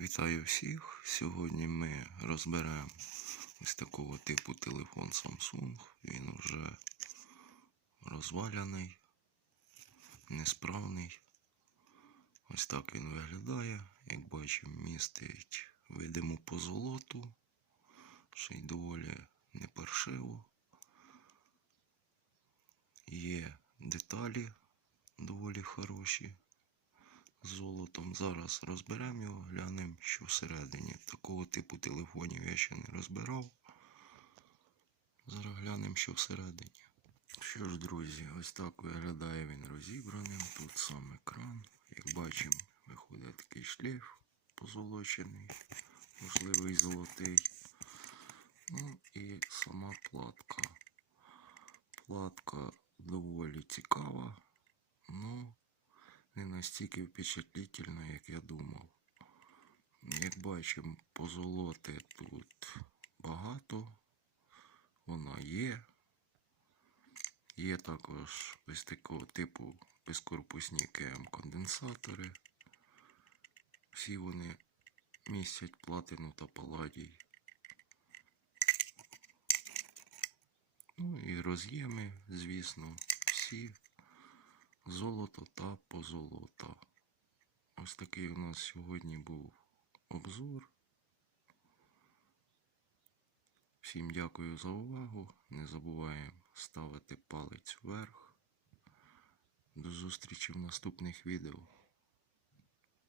Вітаю всіх! Сьогодні ми розберемо ось такого типу телефон Samsung. Він вже розваляний, несправний. Ось так він виглядає. Як бачимо, містить видиму позолоту, ще й доволі непаршиво. Є деталі доволі хороші золотом. Зараз розберемо його, глянемо, що всередині. Такого типу телефонів я ще не розбирав. Зараз глянемо, що всередині. Що ж, друзі, ось так виглядає він розібраним. Тут сам екран. Як бачимо, виходить такий шлейф позолочений, можливий золотий. Ну і сама платка. Платка доволі цікава, ну не настільки впечатлительна, як я думав. Як бачимо, позолоти тут багато, вона є. Є також ось такого типу безкорпусні КМ-конденсатори. Всі вони містять платину та паладій. Ну і роз'єми, звісно, всі золото та позолота. Ось такий у нас сьогодні був обзор. Всім дякую за увагу. Не забуваємо ставити палець вверх. До зустрічі в наступних відео.